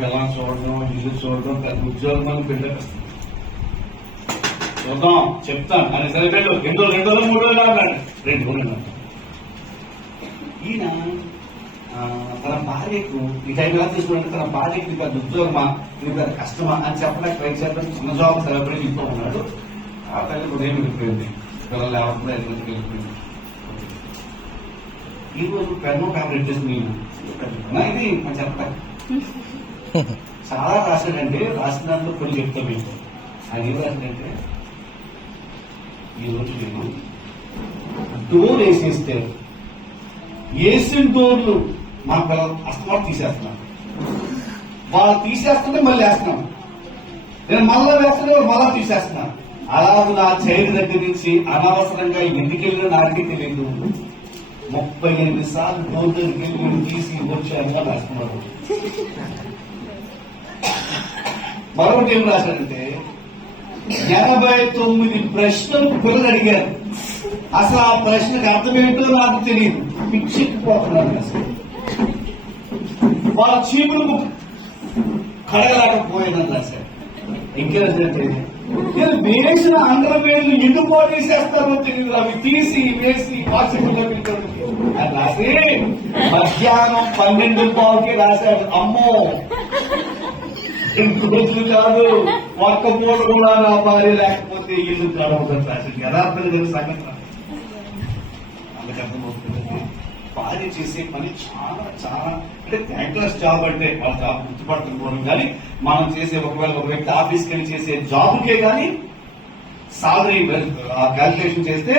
పిల్లలు చూడడం, ఇల్లు చూడడం, పెద్ద ఉద్యోగం అని బిడ్డ చూద్దాం చెప్తాను అని సరే వెళ్ళు 2 రోజులు 3 రోజులు అన్నాడు. 2 రోజులు ఈయన తన భార్యకు ఈ టైం ఎలా తీసుకుంటే తన భార్యకి పెద్ద ఉద్యోగమా, ఇది పెద్ద కష్టమా అని చెప్పడానికి ట్రై చేద్దాం. చిన్న జాబ్ సెలబ్రేట్ ఇంట్లో ఉన్నాడు. ఆ తల్లి ఉదయం వెళ్ళిపోయింది, పిల్లలు లేకుండా వెళ్ళిపోయింది. ఈ రోజు పెన్ను పేపర్ ఇచ్చేసింది ఇది అని చెప్తాను. చాలా రాశాడంటే రాసిన దాంట్లో కొన్ని చెప్తాం మీకు. ఆయన ఏం రాశాడంటే, ఈ రోజు నేను డోర్ వేసేస్తే వేసిన డోర్లు మా పిల్లలు అస్తమానం తీసేస్తున్నాను, వాళ్ళు తీసేస్తుంటే మళ్ళీ వేస్తున్నాను, నేను మళ్ళా వేస్తుంటే మళ్ళా తీసేస్తున్నాను. అలాగే నా చైర్ దగ్గర నుంచి అనవసరంగా ఎందుకు వెళ్ళినా నాకే తెలియదు. 38 సార్లు డోర్ దగ్గరికి వెళ్ళి తీసి వచ్చారుగా రాసుకున్నారు. మరొకటి ఏం రాశాడంటే 89 ప్రశ్నలు పిల్లలు అడిగారు. అసలు ఆ ప్రశ్నకు అర్థమేంటో నాకు తెలియదు, పిచ్చెక్కిపోతున్నాను. అసలు వాళ్ళ చీపులు కడగలేకపోయిందని రాశారు. ఇంకేంటంటే నేను వేసిన అంగవేళ్ళు ఎందుకు పోటీసేస్తారో తెలియదు, అవి తీసి వేసి వాట్సాప్లో అని రాసి మధ్యాహ్నం 12:15కి రాశాడు. అమ్మో 2 రోజులు కాదు, ఒక్క పూట కూడా నా భార్య లేకపోతే ఇల్లు కావద్దని రాశాడు. యథార్థం తెలిసి సంగతి అందుకు అర్థమవుతుందండి. భార్య చేసే పని చాలా చాలా అంటే థ్యాంక్లెస్ జాబ్ అంటే వాళ్ళ జాబ్ గుర్తుపడుతున్నాం. కానీ మనం చేసే ఒకవేళ ఒక వ్యక్తి ఆఫీస్కి వెళ్ళి చేసే జాబ్కే కానీ సాలరీ క్యాల్కులేషన్ చేస్తే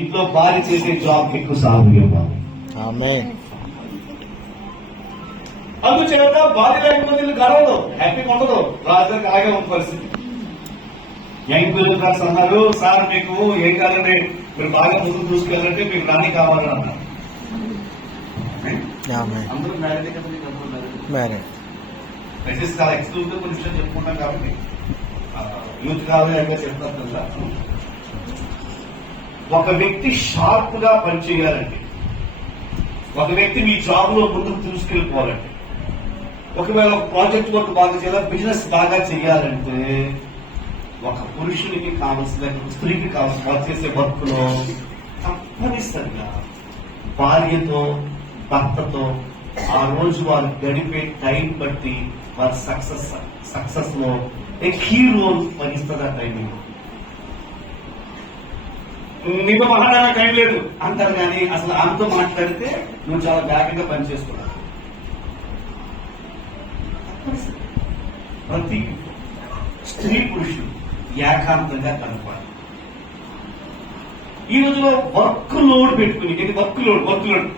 ఇంట్లో భార్య చేసే జాబ్ ఎక్కువ సాలరీ ఇవ్వాలి. అందుచేత భార్య లేకపోతే ఇల్లు గడవదు, హ్యాపీగా ఉండదు. రాజధానికి అలాగే ఉన్న పరిస్థితి. యంగ్ బిజినెస్ అన్నారు, సార్ మీకు ఏం కాదండి, మీరు బాగా ముందుకు చూసుకెళ్ళాలంటే మీకు రాణి కావాలని అన్నారు. అందరూ మ్యారేజ్ కదా, మీకు అనుకున్నారు మెసేజ్ చాలా ఎక్స్క్లూజివ్ కొన్ని విషయం చెప్పుకుంటాం కాబట్టి యూత్ కావాలి అయితే చెప్తారు కదా. ఒక వ్యక్తి షార్ప్ గా పనిచేయాలంటే, ఒక వ్యక్తి మీ జాబ్ లో ముందుకు తీసుకెళ్ళిపోవాలంటే, ఒకవేళ ఒక ప్రాజెక్ట్ వర్క్ బాగా చేయాలి, బిజినెస్ బాగా చేయాలంటే ఒక పురుషునికి కావాల్సిన స్త్రీకి కావాల్సిన వర్క్ చేసే వర్క్ లో తప్పనిసరిగా భార్యతో భర్తతో ఆ రోజు వారు గడిపే టైం బట్టి వారి సక్సెస్ లో ఏ కీ రోల్ వహిస్తుంది. ఆ టైమింగ్ నీతో మాట్లాడడానికి టైం లేదు అంటారు, కానీ అసలు ఆమెతో మాట్లాడితే నువ్వు చాలా వేగంగా పనిచేస్తున్నావు. ప్రతి స్త్రీ పురుషుడు ఏకాంతంగా కనుక్కోవాలి. ఈ రోజులో వర్క్ లోడ్ పెట్టుకుని వర్క్ లోడ్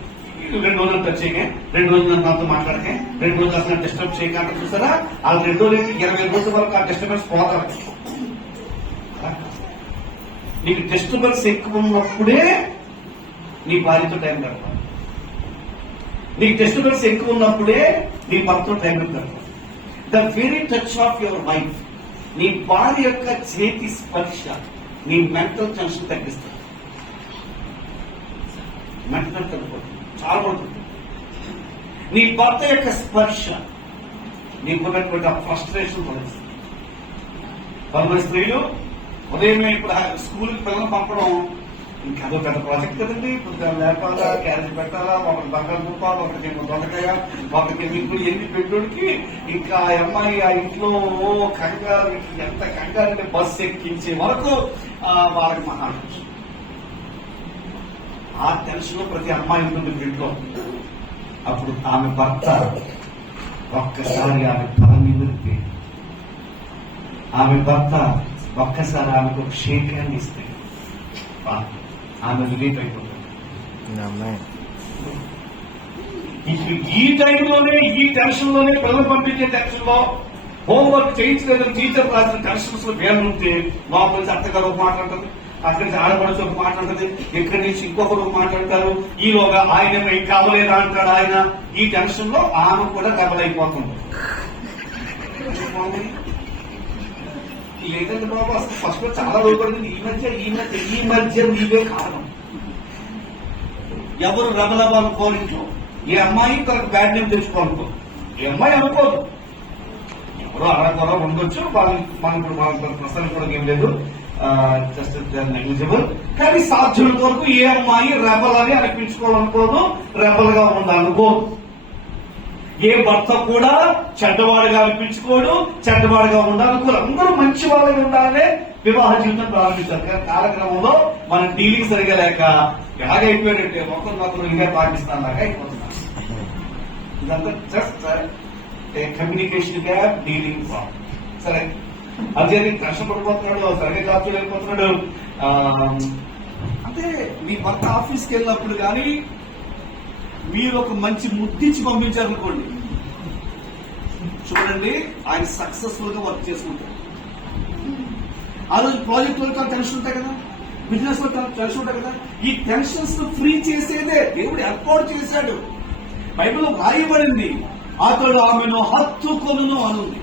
2 రోజులు టచ్ చేయకే, 2 రోజులు నాతో మాట్లాడకే, 2 రోజులు అసలు డిస్టర్బ్ చేయక చూసారా, ఆ 2 రోజులకి 20 రోజుల వరకు ఆ డిస్టర్బెన్స్ పోతారు. నీకు డిస్టర్బెన్స్ ఎక్కువ ఉన్నప్పుడే నీ భార్యతో టైం గడపాలి, నీకు డిస్టర్బెన్స్ ఎక్కువ ఉన్నప్పుడే నీ భర్తతో టైం గడపాలి. The very touch of your wife, నీ భార్య యొక్క చేతి స్పర్శ నీ మెంటల్ టెన్షన్ తగ్గిస్తుంది. మెంటల్ తగ్గిపోతుంది, చాలా పడుతుంది. నీ భర్త యొక్క స్పర్శ నీకున్నటువంటి ఆ ఫ్రస్ట్రేషన్ పడుతుంది. కొంతమంది స్త్రీలు ఉదయమే ఇప్పుడు స్కూల్కి పిల్లలు పంపడం ఇంకదో పెద్ద ప్రాజెక్ట్ కదండి. ఇప్పుడు లేపాలా, క్యారేజ్ పెట్టాలా, ఒకటి బంగారు రూపాయలు, ఒకటి దొండకాయ, ఒకటి మీకు ఎన్ని పెట్టుడికి ఇంకా ఆ అమ్మాయి ఆ ఇంట్లో కంగారు, ఎంత కంగారు అంటే బస్సు ఎక్కించే వరకు వాళ్ళకి మహా ఆ టెన్షన్ లో ప్రతి అమ్మాయి ఉంటుంది ఇంట్లో. అప్పుడు ఆమె భర్త ఒక్కసారి ఆమె తల నిమిరితే, ఆమె భర్త ఒక్కసారి ఆమెకు ఒక షేక్ హ్యాండ్ ఇస్తే ఆమె రిలీఫ్ అయిపోతుంది. ఈ టైంలోనే ఈ టెన్షన్ లోనే పిల్లలు పంపించే టెన్షన్ లో హోంవర్క్ చేయించలేదు టీచర్ రాసిన టెన్షన్స్ లో వేరు ఉంటే లోపల నుంచి అత్తగారు ఒక మాట్లాడుతుంది, అక్కడి నుంచి ఆడపడుచు ఒక మాట్లాడుతుంది, ఇక్కడి నుంచి ఇంకొకరు మాట్లాడతారు. ఈలోగా ఆయన ఇంకా అవ్వలేదా అంటాడు ఆయన. ఈ టెన్షన్ లో ఆమె కూడా దెబ్బలైపోతుంది. లేదండి బాబు, అసలు ఫస్ట్ లో చాలా లోపడుతుంది. ఈ మధ్య నీవే కారణం. ఎవరు రబలబ అనుకోనించో, ఈ అమ్మాయి తనకు బ్యాడ్ నేమ్ తెచ్చుకోనుకో, ఈ అమ్మాయి అనుకోదు, అలా ఉండొచ్చు. మనం ఇప్పుడు ప్రస్తుతానికి కూడా ఏం లేదు, జస్ట్ నెగ్లిజిబుల్. కానీ సాధ్యుల వరకు ఏ అమ్మాయి రెబల్ అని అనిపించుకోవాలనుకోదు, రెబల్ గా ఉండాలనుకోదు. ఏ భర్త కూడా చెడ్డవాడుగా అనిపించుకోడు, చెడ్డవాడుగా ఉండాలనుకోరు. అందరూ మంచి వాళ్ళని ఉండాలనే వివాహ జీవితం ప్రారంభించారు. కానీ కాలక్రమంలో మన డీలింగ్ సరిగా లేక ఎలాగైపోయాడంటే ఒకరు ఇదే పాకిస్తాన్ లాగా అయిపోతున్నారు. ఇదంతా just communication gap, dealing problem. సరే, అదే కష్టపడిపోతున్నాడు, సరిగ్గా జాబ్ చేయలేకపోతున్నాడు. అంటే మీ భర్త ఆఫీస్కి వెళ్ళినప్పుడు కానీ మీరు ఒక మంచి ముద్దించి పంపించారనుకోండి, చూడండి ఆయన సక్సెస్ఫుల్ గా వర్క్ చేసుకుంటారు. ఆ రోజు ప్రాజెక్ట్ వర్క్ టెన్షన్ ఉంటాయి కదా, బిజినెస్ వర్క్ టెన్షన్ ఉంటాయి కదా. ఈ టెన్షన్స్ ఫ్రీ చేసేదే దేవుడు ఏర్పాటు చేశాడు. బైబిల్లో రాయబడింది, అతడు ఆమెను హత్తుకొనును అనుంది.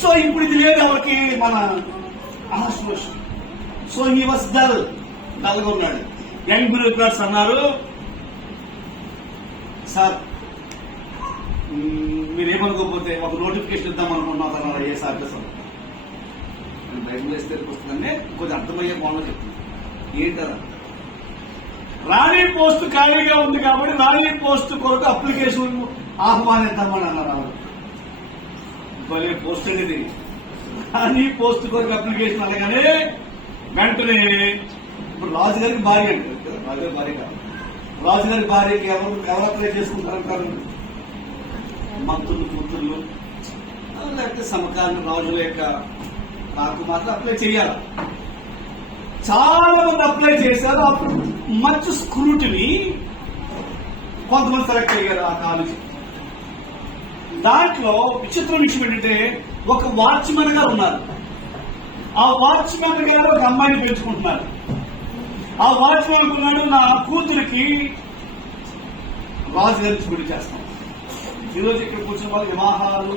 సో ఇప్పుడు ఇది లేదు ఎవరికి, మన ఆశ్వాసం. సో హీ వాస్ డల్గా ఉన్నాడు. యంగ్ బ్యూరోక్రాట్స్ అన్నారు, సార్ మీరేమనుకోకపోతే ఒక నోటిఫికేషన్ ఇద్దాం అనుకుంటున్నాం సార్ మన ఐఏఎస్ ఆఫీసర్. బైబిల్ వేస్తే వస్తుందంటే కొంచెం అర్థమయ్యే బాగుందో చెప్తుంది. ఏంటరా, రాణి పోస్ట్ ఖాళీగా ఉంది కాబట్టి రాణి పోస్ట్ కొరకు అప్లికేషన్ ఆహ్వానిద్దామని అన్నారు. భలే పోస్ట్ అనేది, రాణి పోస్ట్ కొరకు అప్లికేషన్ అనగానే వెంటనే ఇప్పుడు రాజుగారికి భార్య అంటారు కదా, రాజుగారి భార్య కాదు, రాజుగారి భార్యకి ఎవరు అప్లై చేసుకుంటారంటారు? మంత్రులు, పుత్రులు, లేకపోతే సమకాలీన రాజుల యొక్క నాకు మాత్రం అప్లై చేయాలి. చాలా మంది అప్లై చేశారు. అప్పుడు మంచి స్క్రూటిని కొంతమంది సెలెక్ట్ అయ్యారు ఆ కాలేజీ. దాంట్లో విచిత్ర విషయం ఏంటంటే ఒక వాచ్మెన్ గారు ఉన్నారు. ఆ వాచ్మెన్ గారు ఒక అమ్మాయిని పెంచుకుంటున్నారు. ఆ వాచ్మెన్ అనుకున్నాడు, నా కూతురికి రాజు గారికి పెళ్లి చేస్తాం. ఈరోజు ఇక్కడ కూర్చున్న వాళ్ళు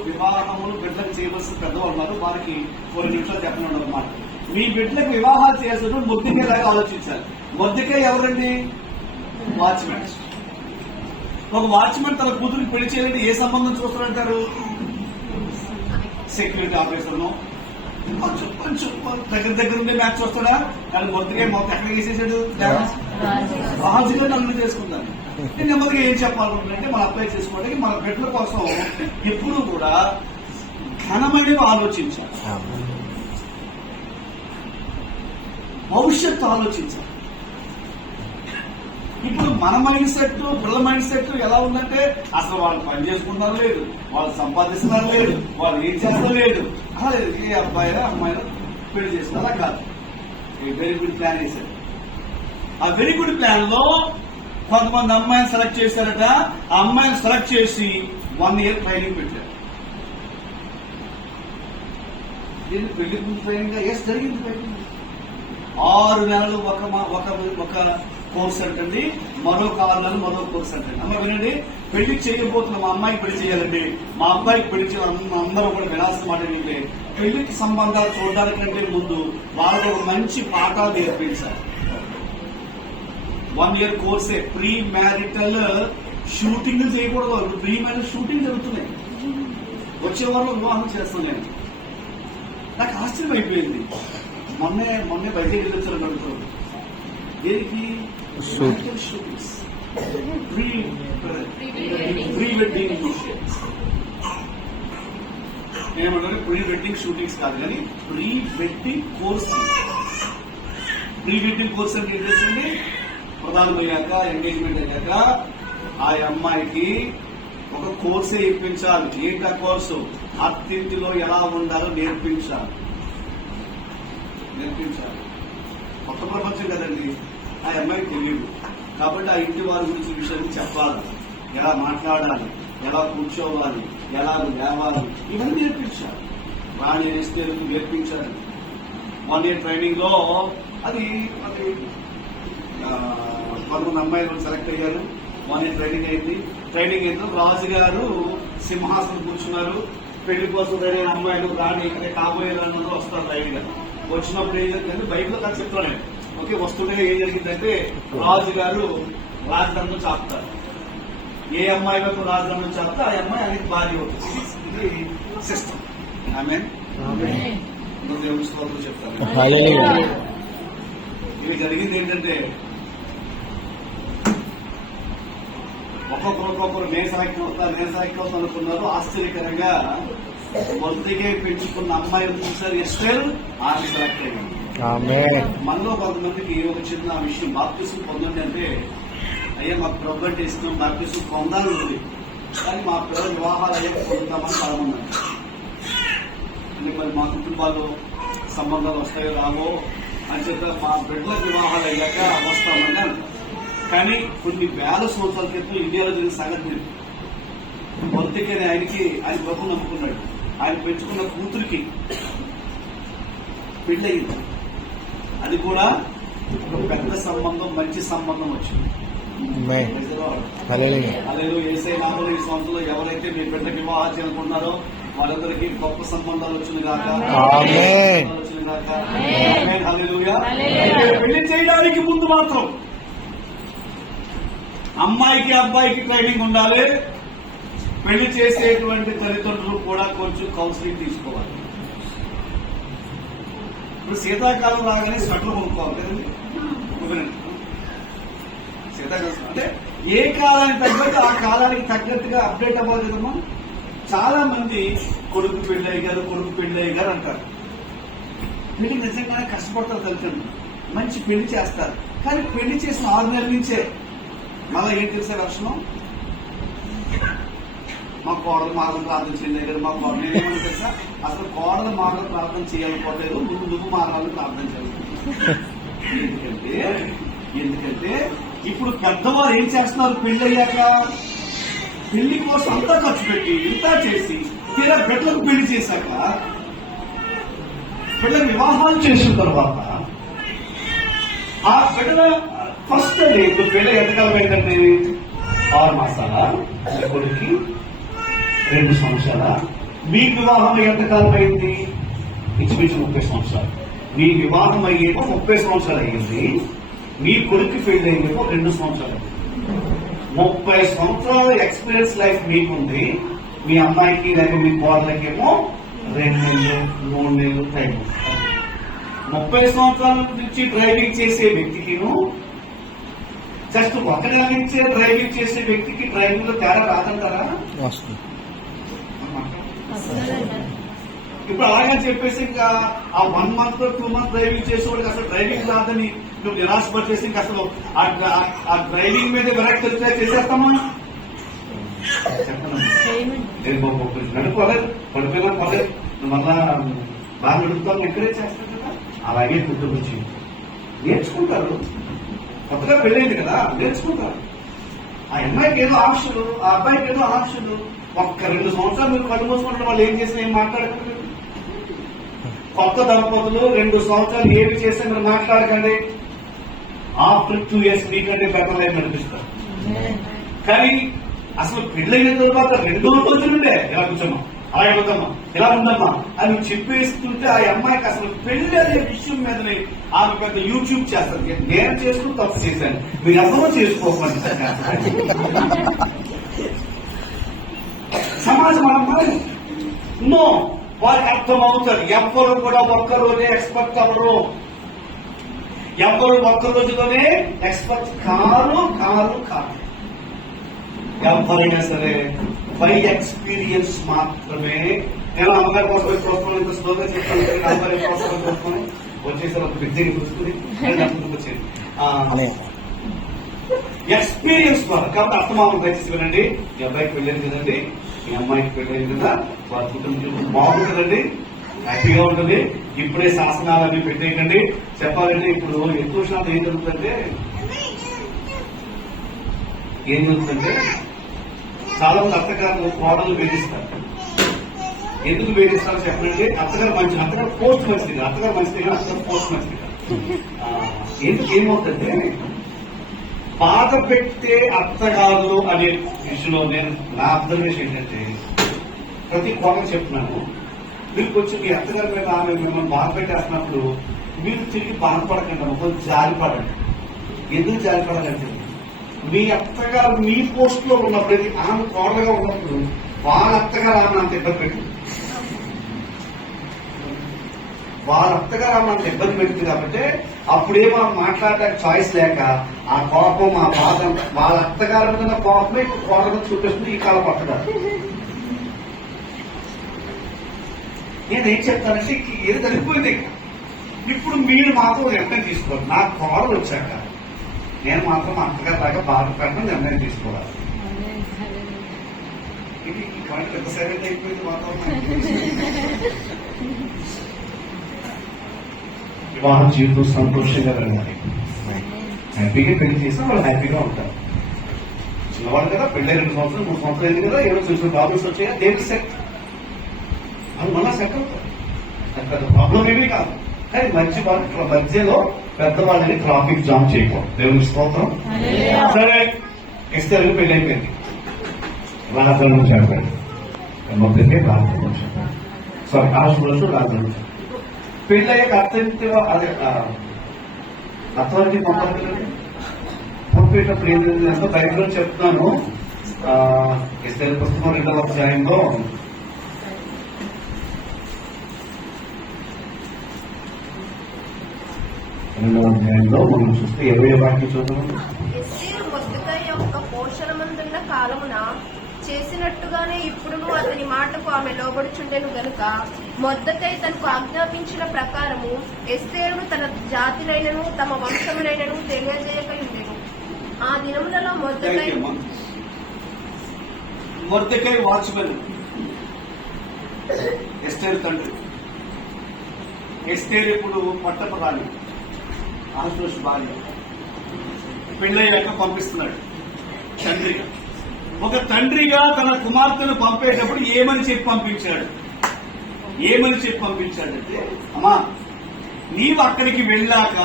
వివాహములు బిడ్డలకు చేయవలసిన పెద్దవాళ్ళు ఉన్నారు. వారికి కొన్ని నిమిషాలు చెప్పండి అన్నమాట. మీ బిడ్డలకు వివాహాలు చేసేటప్పుడు మొద్దికే లాగా ఆలోచించాలి. మొద్దికే ఎవరండి? వాచ్మెన్. ఒక వాచ్మెన్ తన కూతురికి పెళ్లి చేయాలంటే ఏ సంబంధం చూస్తారంటారు? సెక్యూరిటీ ఆఫీసర్ను కొంచెం దగ్గర ఉండే మ్యాచ్ వస్తాడా? కానీ మొద్దుగా మొత్తం ఎక్కడ వేసేసాడు? రాజుగా నన్ను చేసుకుంటాను. నేను నెమ్మదిగా ఏం చెప్పాలనుకుంటే మనం అప్లై చేసుకోవడానికి మన బిడ్డల కోసం ఎప్పుడూ కూడా ఘనమైనవి ఆలోచించాలి, భవిష్యత్తు ఆలోచించాలి. ఇప్పుడు మన మైండ్ సెట్, పిల్లల మైండ్ సెట్ ఎలా ఉందంటే అసలు వాళ్ళు పని చేసుకుంటారు లేదు, వాళ్ళు సంపాదిస్తున్నారు లేదు, వాళ్ళు ఏం చేస్తారు లేదు. అలా ఏ అబ్బాయిలో అమ్మాయిలో పెళ్లి చేస్తున్నారు, అలా కాదు. వెరీ గుడ్ ప్లాన్ వేశారు. ఆ వెరీ గుడ్ ప్లాన్ లో కొంతమంది అమ్మాయిని సెలెక్ట్ చేశారట. ఆ అమ్మాయిని సెలెక్ట్ చేసి 1 year ట్రైనింగ్ పెట్టారు. పెళ్లి ట్రైనింగ్ జరిగింది. 6 నెలలు ఒక కోర్స్ అంటండి, మరొక 6 నెలలు మరో కోర్స్ అంటండి. అమ్మ వినండి, పెళ్లి చేయబోతున్న మా అమ్మాయికి పెళ్లి చేయాలండి, మా అబ్బాయికి పెళ్లి చేయాలి, అందరూ కూడా వినాల్సిన మాట ఏంటంటే పెళ్లికి సంబంధాలు చూడడానికంటే ముందు వాళ్ళకి ఒక మంచి పాఠాలు నేర్పించాలి. 1 year కోర్సే. ప్రీ మ్యారిటల్ షూటింగ్ చేయకూడదు. ప్రీ మ్యారిటల్ షూటింగ్ జరుగుతున్నాయి. వచ్చే వారంలో వివాహం చేస్తాను నేను. నాకు ఆశ్చర్యం అయిపోయింది. మొన్నే బయట వెళ్ళొచ్చారు నడుపుతుంది. దేనికి? Shootings, pre wedding shootings. ఏమన్నారు? ప్రీ వెడ్డింగ్ షూటింగ్స్ కాదు కానీ pre wedding course. Pre wedding course అంటే ఏం చేసింది? ప్రధానం అయ్యాక, ఎంగేజ్మెంట్ అయ్యాక ఆ అమ్మాయికి ఒక కోర్సే ఇప్పించాలి. ఏంటా కోర్సు? అత్తింటిలో ఎలా ఉండాలో నేర్పించాలి. కొత్త ప్రపంచం కదండి, ఆ అమ్మాయికి తెలియదు. కాబట్టి ఆ ఇంటి వారి గురించి విషయం చెప్పాలి, ఎలా మాట్లాడాలి, ఎలా కూర్చోవాలి, ఎలా లేవాలి, ఇవన్నీ నేర్పించాలి. రాణి వేస్తే నేర్పించాలి. 1 year ట్రైనింగ్ లో అది కొంతమంది అమ్మాయిలు సెలెక్ట్ అయ్యారు. 1 year ట్రైనింగ్ అయింది. ట్రైనింగ్ అయితే రాజుగారు సింహాసనం కూర్చున్నారు. పెళ్లి కోసం రెడీ అమ్మాయిలు రాణి అంటే కాబోయే వస్తారు. రైలుగా వచ్చినప్పుడు ఏం జరిగిందంటే బైబిల్లో కథ చెప్తాను. ఓకే, వస్తుండగా ఏం జరిగిందంటే రాజుగారు రాజదండం చాపుతారు. ఏ అమ్మాయి వైపు రాజదండం చాపితే ఆ అమ్మాయి ఆయనకి భార్య అవుతుంది. చేసినటువంటి సిస్టమ్. ఆమె దేవుని స్తోత్రం చెప్తాను. ఇవి జరిగింది ఏంటంటే ఒక్కొక్కరు నేను సెలెక్ట్ అవుతాను అనుకున్నారు. ఆశ్చర్యకరంగా మొదటిగా పెంచుకున్న అమ్మాయి చూసారు ఎస్టేల్, ఆమె సెలెక్ట్ అయ్యింది. మనలో కొంతమందికి ఒక చిన్న విషయం, బాప్తిసం పొందండి అంటే అయ్యా మాకు ప్రభు అంటే ఇష్టం, బాప్తిసం పొందాలని ఉంది, కానీ మా పిల్లల వివాహాలు అయ్యా పొందుతామని పడమన్నారు. అంటే మరి మా కుటుంబాలు సంబంధాలు వస్తాయో రావో అని చెప్పి మా బిడ్డల వివాహాలు అయ్యాక వస్తామని అంటారు. కానీ కొన్ని వేల సంవత్సరాల క్రితం ఇండియాలో జరిగిన సంగతి మొదటికే ఆయన ప్రభు నమ్ముకున్నాడు. ఆయన పెంచుకున్న కూతురికి పెళ్ళయింది. అది కూడా ఒక పెద్ద సంబంధం, మంచి సంబంధం వచ్చింది. ఏసై నామములో ఈ సంవత్సరంలో ఎవరైతే మీ బిడ్డ వివాహం చేయాలనుకుంటున్నారో వాళ్ళందరికీ గొప్ప సంబంధాలు వచ్చింది కాక. పెళ్లి చేయడానికి ముందు మాత్రం అమ్మాయికి అబ్బాయికి ట్రైనింగ్ ఉండాలి. పెళ్లి చేసేటువంటి తల్లిదండ్రులు కూడా కొంచెం కౌన్సిలింగ్ తీసుకోవాలి. ఇప్పుడు శీతాకాలం రాగానే స్వెటర్ కొనుక్కోవాలి కదండి. శీతాకాలం అంటే ఏ కాలానికి తగ్గట్టు ఆ కాలానికి తగ్గట్టుగా అప్డేట్ అవ్వాలి కదమ్మా. చాలా మంది కొడుకు పెళ్ళయ్య గారు అంటారు. పెళ్లి నిజంగానే కష్టపడతారు తల్లిదండ్రులు, మంచి పెళ్లి చేస్తారు. కానీ పెళ్లి చేసిన 6 నెలల నుంచే మళ్ళీ ఏం తెలిసే లక్షణం, మా కోడలు మార్గం ప్రార్థన చేయలేదు, మా కోడలు ఏమని తెలుసా, అసలు కోడలు మార్గం ప్రార్థన చేయాలనుకోలేదు, నువ్వు మార్గాలను ప్రార్థన చేయాలి. ఎందుకంటే ఇప్పుడు పెద్దవారు ఏం చేస్తున్నారు, పెళ్ళయ్యాక పెళ్లి కోసం అంతా ఖర్చు పెట్టి ఇంత చేసి తీరా బిడ్డలకు పెళ్లి చేశాక బిడ్డలకు వివాహాలు చేసిన తర్వాత ఆ బిడ్డల ఫస్ట్ ఇప్పుడు పెళ్ళ ఎంతకాలం ఏంటంటే 6 మాసాల, కొడుకు 2 సంవత్సరాల. మీ వివాహం ఎంతకాలం అయింది? ఇంచుమించు 30 సంవత్సరాలు. మీ వివాహం అయ్యేమో 30 సంవత్సరాలు అయ్యింది. మీ కొడుకు పెళ్లి అయ్యేమో 2 సంవత్సరాలు. 30 సంవత్సరాల ఎక్స్పీరియన్స్ లైఫ్ మీకుంది. మీ అమ్మాయికి లేక మీ కోడలకేమో 2 నెలలు 3 నెలలు టైం. 30 సంవత్సరాల నుంచి డ్రైవింగ్ చేసే వ్యక్తికిను జస్ట్ 1 నెల నుంచే డ్రైవింగ్ చేసే వ్యక్తికి డ్రైవింగ్ లో తేడా రాదంటారా? ఇప్పుడు అలాగని చెప్పేసి ఇంకా ఆ 1 మంత్ 2 మంత్ డ్రైవింగ్ చేసేవాడికి అసలు డ్రైవింగ్ రాదని నువ్వు నిరాశపడిచేసి ఇంకా అసలు ఆ డ్రైవింగ్ మీద విరక్తి వస్తే చేసేస్తామా? నడుకోలేదు, పడిపోయినా పోలేదు, మళ్ళా బాగా నడుపుతాను ఎక్కడే చేస్తాను కదా. అలాగే పుట్టుకొచ్చి నేర్చుకుంటారు. కొత్తగా పెళ్ళైంది కదా, నేర్చుకుంటారు. ఆ అమ్మాయికి ఏదో ఆశలు, ఆ అబ్బాయికి ఏదో ఆశలు. 1-2 సంవత్సరాలు మీరు కళ్ళు మూసుకుంటే వాళ్ళు ఏం చేసినా ఏం మాట్లాడకండి. కొత్త దంపతులు 2 సంవత్సరాలు ఏమి చేస్తే మీరు మాట్లాడకండి. ఆఫ్టర్ 2 years మీకంటే బెటర్ లైఫ్ నడిపిస్తారు. కానీ అసలు పెళ్ళైన తర్వాత 2 రోజులుండే ఇలా కూర్చోమ్మా, అలా అయిపోతామా, ఇలా ఉందమ్మా అని చెప్పేస్తుంటే ఆ అమ్మాయికి అసలు పెళ్లి అనే విషయం మీదనే ఆమె పెద్ద యూట్యూబ్ చేస్తారు. నేను చేసుకుని తప్పు చేశాను, మీరు ఎవరో చేసుకోకండి. సమాజం అమ్మాయి నో, వారికి అర్థం అవుతారు. ఎవ్వరు కూడా ఒక్కరోజే ఎక్స్పర్ట్ అవ్వరు, ఎవ్వరు ఒక్క రోజులోనే ఎక్స్పర్ట్ కారు. ఎవరైనా సరే బై ఎక్స్పీరియన్స్ మాత్రమే. నేను అమ్మగారి కోసం చూసుకుని ఇంత స్లోగా చెప్తాను, అమ్మగారి కోసం చూసుకుని వచ్చేసారి ఒక బిడ్డని చూసుకుని వచ్చేది ఎక్స్పీరియన్స్ ద్వారా. కాబట్టి అర్థమామం దయచేసి వినండి. ఈ అబ్బాయికి వెళ్ళింది కదండి, ఈ అమ్మాయికి పెళ్ళైంది కదా, వారి కుటుంబం బాగుంటుందండి, హ్యాపీగా ఉంటుంది. ఇప్పుడే శాసనాలు అవి పెట్టేయకండి. చెప్పాలంటే ఇప్పుడు ఎక్కువ శాతం ఏం జరుగుతుందంటే చాలా మంది అత్తగారు కోడలు వేధిస్తారు. ఎందుకు వేధిస్తారు చెప్పండి. అత్తగారు మంచి, అత్తగారు పోస్ట్ మంచిది, అత్తగారు మంచిది, అత్తగారు పోస్ట్ మంచిది. ఎందుకు ఏమవుతుందంటే బాధ పెట్టే అత్తగారు అనే విషయంలో నేను నా అబ్జర్వేషన్ ఏంటంటే ప్రతి కోడలు చెప్తున్నాను, మీరు కొంచెం మీ అత్తగారి మీద ఆమె మిమ్మల్ని బాధ పెట్టేస్తున్నప్పుడు మీరు తిరిగి బాధపడకండి, కొంచెం జారిపడండి. ఎందుకు జారిపడాలంటే మీ అత్తగారు మీ పోస్ట్ లో ఉన్నప్పుడు, ఆమె కోడలుగా ఉన్నప్పుడు వాళ్ళ అత్తగారు అంత ఇబ్బంది పెట్టింది, వాళ్ళ అత్తగారు అంత ఇబ్బంది పెట్టింది కాబట్టి అప్పుడేమో మాట్లాడటానికి చాయిస్ లేక ఆ కోపం ఆ బాధ వాళ్ళ అత్తగారి మీద కోపమే ఇప్పుడు కోడలు చూపిస్తుంది ఈ కాలం పట్టగారు. నేనేం చెప్తానంటే ఏది జరిగిపోయింది. ఇప్పుడు మీరు మాత్రం నిర్ణయం తీసుకోవాలి. నా కోడలు వచ్చాక నేను మాత్రం మా అత్తగారి లాగా బాధపడడం నిర్ణయం తీసుకోవాలి. ఇది ఈ పాయింట్ ఎంత సైలెంట్ అయిపోయింది వాతావరణం. వివాహం జీవితం సంతోషంగా వెళ్ళాలి. హ్యాపీగా పెళ్లి చేసినా వాళ్ళు హ్యాపీగా ఉంటారు. చిన్నవాడు కదా, పెళ్ళి 2 సంవత్సరాలు 3 సంవత్సరాలు అయింది కదా, ఏదో చూసిన ప్రాబ్లమ్స్ వచ్చాయా, దేనికి సెట్ అది మళ్ళా సెట్ అవుతారు. అది పెద్ద ప్రాబ్లం ఏమీ కాదు. కానీ మధ్యలో పెద్దవాళ్ళని ట్రాఫిక్ జామ్ చేయకూడదు. దేవుని స్తోత్రం. సరే, ఎస్తేరు పెళ్లి అయిపోయింది, రాజధాని చెప్పాడు, మొదటికే రాజధాని చెప్పాడు, సారీ ఆశుభ్రషు రాజధాని చెప్పాడు. పెళ్లి అయ్యాక అదే అథారిటీ పంపేటప్పుడు ఏంటంటే ఎంతో బైబిల్లో చెప్తున్నాను. ఎస్తేరు పుస్తకం 2వ అధ్యాయంలో 2వ అధ్యాయంలో మనం చూస్తే 20వ వాక్యం చూద్దాం. ఎస్తేరు మొర్దెకై యొక్క పోషణమందున్న కాలమున చేసినట్టుగానే ఇప్పుడును అతని మాటకు ఆమె లోబడుచుండెను గనుక మొర్దెకై తనకు ఆజ్ఞాపించిన ప్రకారము ఎస్తేరును తన జాతినైనను తమ వంశమునైనను తెలియజేయక ఉండెను. ఆ దినములలో మొర్దెకై వాచ్మెన్, ఎస్తేరు తండ్రి. ఎస్తేరు ఇప్పుడు పట్టపు రాణి, ఆహష్వేరోషు భార్య. పెళ్ళయ్యాక పంపిస్తున్నాడు తండ్రిగా. ఒక తండ్రిగా తన కుమార్తెను పంపేటప్పుడు ఏమని చెప్పి పంపించాడంటే, అమ్మా నీవు అక్కడికి వెళ్ళాక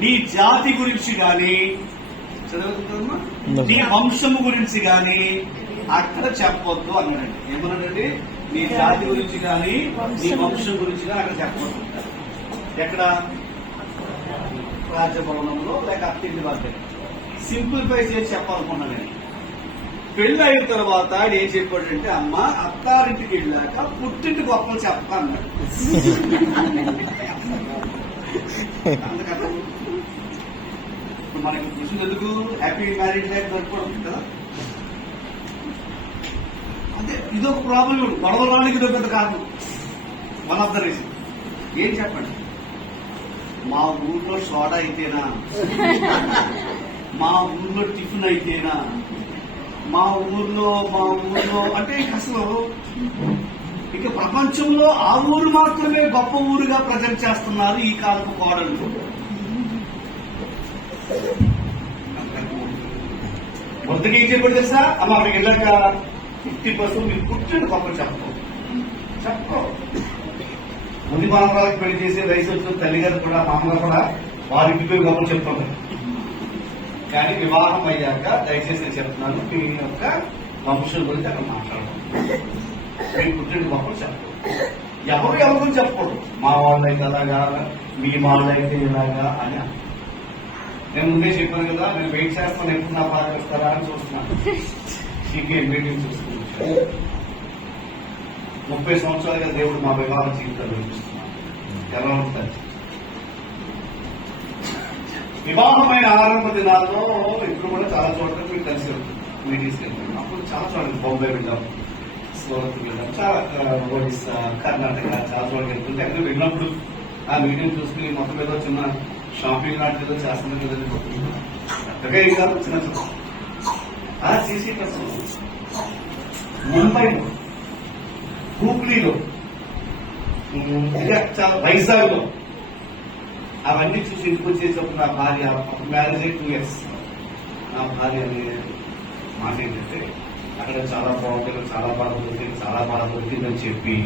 నీ జాతి గురించి గాని, చదువుతుందమ్మా, నీ వంశము గురించి గాని అక్కడ చెప్పొద్దు అన్నాడండి. ఏమన్నాడండి? నీ జాతి గురించి గాని నీ వంశం గురించి గాని అక్కడ చెప్పొద్దు. ఎక్కడ? రాజభవనంలో లేక అత్తింటి వారి సింప్లిఫై చేసి చెప్పాలనుకున్నా నేను. పెళ్లి అయిన తర్వాత ఆయన ఏం చెప్పాడంటే, అమ్మ అత్తారింటికి వెళ్ళాక పుట్టింటి గొప్పలు చెప్పా అన్నాడు. అందుకన్నా ఇప్పుడు మనకి కృషి ఎందుకు హ్యాపీ మ్యారేజ్ లైఫ్ దొరకడం కదా. అదే ఇదొక ప్రాబ్లం. గొడవ రానికి పెద్ద కారణం, వన్ ఆఫ్ ద రీజన్. ఏం చెప్పండి? మా ఊర్లో సోడా అయితేనా, మా ఊర్లో టిఫిన్ అయితేనా, మా ఊర్లో అంటే అసలు ఇక ప్రపంచంలో ఆ ఊరు మాత్రమే గొప్ప ఊరుగా ప్రజెంట్ చేస్తున్నారు ఈ కాలపు కోడలు. మొదటికి ఏం చెప్పాడు తెలుసా? అమ్మ మీకు వెళ్ళాక 50% మీరు పుట్టిన గొప్పలు చెప్పు. ముందు మామూలు పెళ్లి చేసే వయసు వచ్చిన తల్లిగారు కూడా మామూలు కూడా వారికి పోయి గొప్పలు చెప్తుంటారు. కానీ వివాహం అయ్యాక దయచేసి చెప్తున్నాను, మీ యొక్క వంశం గురించి అక్కడ మాట్లాడడం, మీ పుట్టిన గొప్పలు చెప్పు. ఎవరు చెప్పకూడదు. మా వాళ్ళైతే అలాగా, మీ వాళ్ళైతే ఇలాగా అని. నేను ముందే చెప్పాను కదా, నేను వెయిట్ చేస్తాను ఎప్పుడు నా బాగా వస్తారా అని చూస్తున్నాను. సీకే మీటింగ్ చూస్తున్నాను. 30 సంవత్సరాలుగా దేవుడు మా వివాహ జీవితాలు చూస్తున్నాను. ఎలా ఉంటుంది? వివాహమైన ఆరంభ దినాల్లో ఇప్పుడు కూడా చాలా చోట్ల మీకు కలిసి మీటింగ్స్ వెళ్తాం. అప్పుడు చాలా చోట్ల బొంబాయి వెళ్ళాం, సూరత్ వెళ్ళాం, చాలా ఒడిస్సా, కర్ణాటక చాలా చోట్ల వెళ్తుంటే అక్కడ వెళ్ళినప్పుడు ఆ మీటింగ్ చూసుకుని మొత్తం ఏదో చిన్న షాపింగ్ లాంటి ఏదో చేస్తుంది కదండి. పెద్దగా ఏం కాదు, చిన్న చిన్న సీసీ కస్టమర్ ముంబైలో, హూగ్లీలో, చాలా వైజాగ్లో అవన్నీ చూసి ఇంటికి వచ్చేటప్పుడు నా భార్య, మ్యారేజ్ అయ్యి 2 years, నా భార్య అనే మాట ఏంటంటే, అక్కడ చాలా బాగుంటుంది, చాలా బాగా దొరికిందని చెప్పి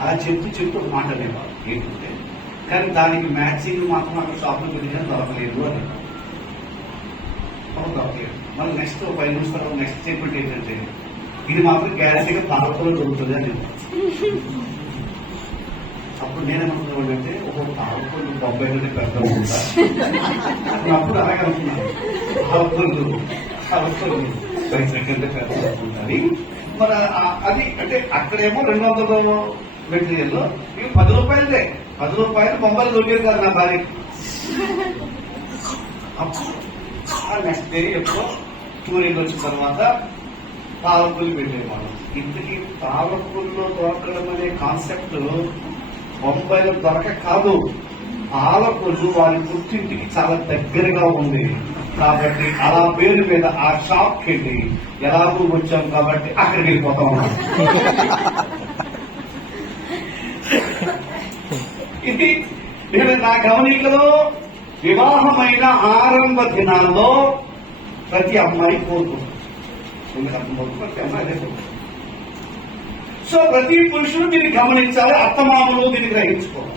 అలా చెప్తూ ఒక మాట అనేవారు. ఏంటంటే, కానీ దానికి మ్యాచింగ్ మాత్రం అక్కడ షాప్లో పెరిగినా దొరకలేదు అని. దొరకలేదు. మళ్ళీ నెక్స్ట్ 5 నిమిషాలు నెక్స్ట్ చెప్పేది ఏంటంటే, ఇది మాత్రం గ్యారెంటీగా భారత్లో దొరుకుతుంది అని. అప్పుడు నేనేమనుకున్నానంటే, ఒక భారత్లో 90 నుండి పెద్ద ఉంటా. అప్పుడు అలాగే అనుకున్నాను, భారత్లో కంటే పెద్ద ఉంటుంది. మరి అది అంటే అక్కడేమో 200 మెటీరియల్, ఇవి 10 రూపాయలదే. 10 రూపాయలు బొమ్మలు దొరికేది కాదు నా భార్య. నెక్స్ట్ డే ఎప్పుడో టూరింగ్ వచ్చిన తర్వాత పాలకులు పెట్టేవాళ్ళం. ఇంతకీ పాలకుల్లో దొరకడం అనే కాన్సెప్ట్ బొంబాయిలో దొరక కాదు, పాలకులు వారి పుట్టింటికి చాలా దగ్గరగా ఉంది కాబట్టి అలా పేరు మీద ఆ షాప్కి వెళ్ళి ఎలాగూ వచ్చాం కాబట్టి అక్కడికి వెళ్ళిపోతా ఉన్నాం. ఇది నేను నా గమనికలో వివాహమైన ఆరంభ దినాల్లో ప్రతి అమ్మాయి కోరుకుంటుంది. ప్రతి అమ్మాయి అదే కోరుకుంటుంది. సో ప్రతి పురుషుడు దీన్ని గమనించాలి, అత్తమామలు దీన్ని గ్రహించుకోవాలి.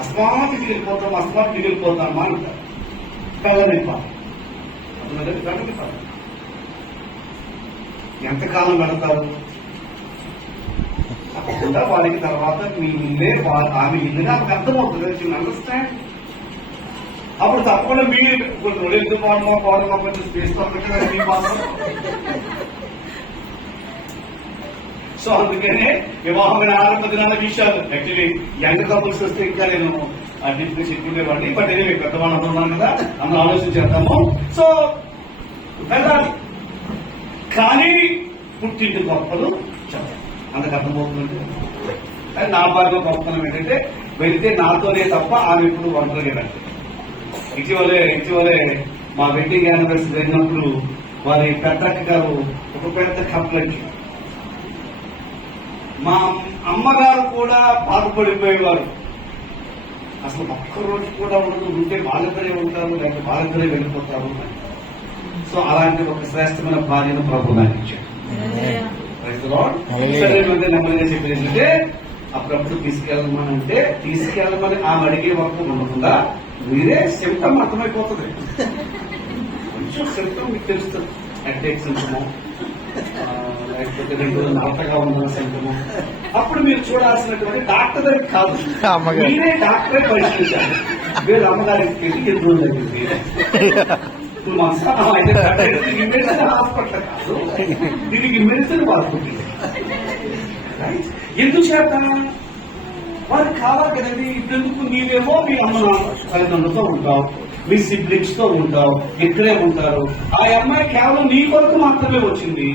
అస్మాత్ మిగిలిపోతామా అంటారు. కలనిపాలి ఎంతకాలం పెడతారు? తప్పకుండా వారికి తర్వాత మీ ఇల్లే ఆమె ఇల్లుగా ఆమెకు అర్థమవుతుంది. అండర్స్టాండ్? అప్పుడు తప్పకుండా మీరు రెండు పాడమో కొంచెం స్పేస్ పక్కన మీ మాత్రం. సో అందుకనే వివాహమైన ఆరంభ దినాల విషయాలు యాక్చువల్లీ యంగ్ కపుల్స్ వస్తే ఇంకా నేను డిస్కస్ చెప్పుకునేవాడిని. బట్ నేను పెద్దవాళ్ళు అనుకున్నాను కదా, అందులో ఆలోచించేద్దాము. సో వెళ్ళాలి, కానీ పుట్టింటి గొప్పలు చెప్పాలి. అందుకు అర్థమవుతుంది. అది నా భాగంలో గొప్పతనం ఏంటంటే వెళితే నాతోనే తప్ప ఆమె ఇప్పుడు ఒంటరిగానండి. ఇటీవలే మా వెడ్డింగ్ యానివర్సరీ జరిగినప్పుడు వారి పెద్దక్క గారు ఒక పెద్ద కంప్లైంట్, మా అమ్మగారు కూడా బాధపడిపోయేవారు, అసలు ఒక్కరోజు కూడా ఉండదు, ఉంటే వాళ్ళిద్దరే ఉంటారు లేకపోతే వాళ్ళిద్దరే వెళ్ళిపోతారు. సో అలాంటి ఒక శ్రేష్టమైన భార్యను ప్రభు నాకు ఇచ్చాడు. నెమ్మదిగా చెప్పేది ఏంటంటే అప్పుడప్పుడు తీసుకెళ్ళమని ఆమె అడిగే వరకు ఉండకుండా మీరే సిమ్టమ్ అర్థమైపోతుంది. కొంచెం సిమ్టమ్ మీకు తెలుస్తుంది. అటాక్ సిమ్టము, లేకపోతే 2 రోజులు నాటగా ఉన్న సిమ్టము. అప్పుడు మీరు చూడాల్సినటువంటి డాక్టర్ దగ్గర కాదు, మీరే డాక్టరే పరిశీలించాలి. మీరు అమ్మగారికి వెళ్ళి 2 రోజులు అయింది, 2 months మెడిసిన్ హాస్పిటల్ కాదు, దీనికి మెడిసిన్ వాడుతుంది. ఎందుకు చేద్దాం? వారు కావాలి కదండి. ఎందుకు? నీవేమో మీ అమ్మ తల్లిదండ్రులతో ఉంటావు, మీ సిబ్లింగ్స్ తో ఉంటావు, ఇక్కడే ఉంటారు. ఆ అమ్మాయి కేవలం నీ కొరకు మాత్రమే వచ్చింది.